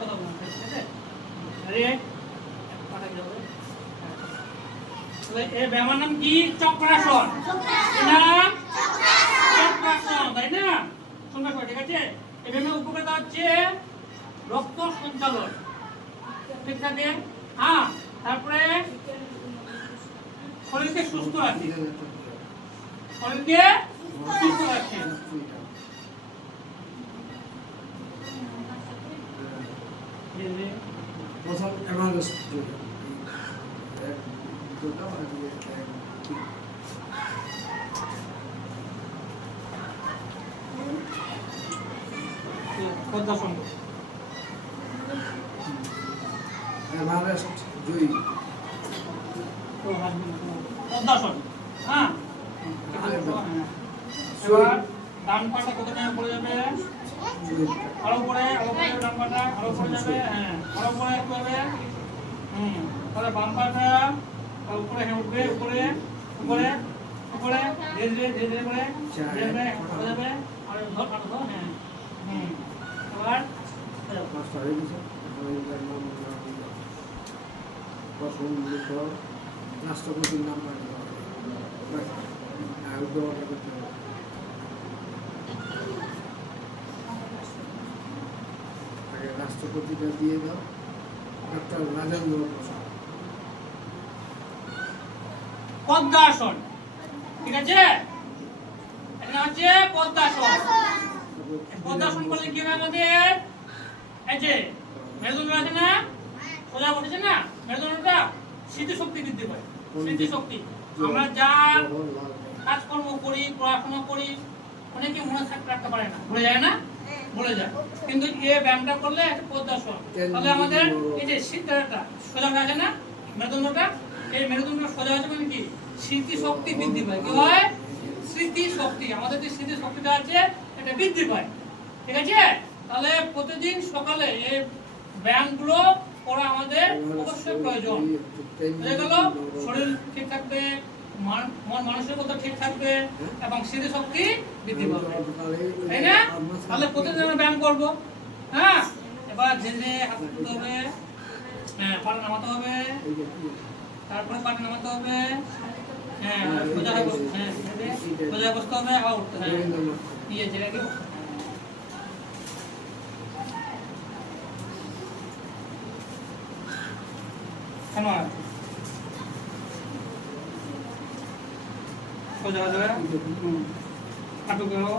কথা বলুন, ঠিক আছে? আরে পাটা কি হবে? এই ব্যায়ামের নাম কি? চক্রাসন। কি নাম? চক্রাসন, তাই না? শুনবে ঠিক আছে? এই ব্যায়ামের উপকারিতা হচ্ছে রক্ত সঞ্চালন ঠিক থাকে, হ্যাঁ, তারপরে শরীরকে সুস্থ রাখে, শরীরকে সুস্থ রাখে। প্রথম এভারেস্ট পদ্মাসন, এভারেস্ট জয়ী পদ্মাসন, হ্যাঁ। এবার ডান পাটা কত টাকা পড়ে যাবে? আরো পরে ডান পাটা আরো পড়ে যাবে, হ্যাঁ, আরো পরে একটু হবে, তাহলে বাম পাটা উপরে, হ্যাঁ, উঠবে, উপরে উপরে উপরে, ধীরে ধীরে ধীরে ধীরে করে ধীরে ধীরে পড়ে যাবে, আর ধর আর ধর, হ্যাঁ, এবার রাষ্ট্রপতির নাম রাষ্ট্রপতিটা দিয়ে দাও, ডক্টর রাজেন্দ্র প্রসাদ। পদ্মাসন, ঠিক আছে? এটা হচ্ছে পদ্মাসন। পদ্মাসন করলে কি হবে আমাদের? এই যে মেরুদণ্ড আছে না, সোজা বসেছে না, মেরুদণ্ডটা স্মৃতিশক্তি বৃদ্ধি পায়। স্মৃতিশক্তি, আমরা যা কাজকর্ম করি, পড়াশোনা করি, অনেকে মনে রাখতে পারে না, ভুলে যায় না, ভুলে যায়। কিন্তু এই ব্যায়ামটা করলে একটা পদ্মাসন, তাহলে আমাদের এই যে শীতটা সোজা আছে না, মেরুদণ্ডটা, এই মেরুদণ্ড সোজা আছে মানে কি? স্মৃতিশক্তি বৃদ্ধি পায়। কি হয়? স্মৃতিশক্তি, আমাদের যে স্মৃতিশক্তিটা আছে এটা বৃদ্ধি পায়, ঠিক আছে? তাহলে প্রতিদিন সকালে এই ব্যায়ামগুলো করা আমাদের অবশ্যই প্রয়োজন। বুঝে গেল? শরীর ঠিক থাকবে, মন মানসিকতা ঠিক থাকবে এবং স্মৃতিশক্তি বৃদ্ধি পাবে, তাই না? তাহলে প্রতিদিন আমরা ব্যায়াম করবো, হ্যাঁ। এবার ধীরে হাত তুলতে হবে, হ্যাঁ, পাটা নামাতে হবে, তারপরে পাটা নামাতে হবে, হ্যাঁ, সোজা হয়ে বসতে, হ্যাঁ, সোজা বসতে হবে, আবার উঠতে হবে, ইয়ে জায়গায় কেন সোজা হয়ে যাবে, হাঁটু করো,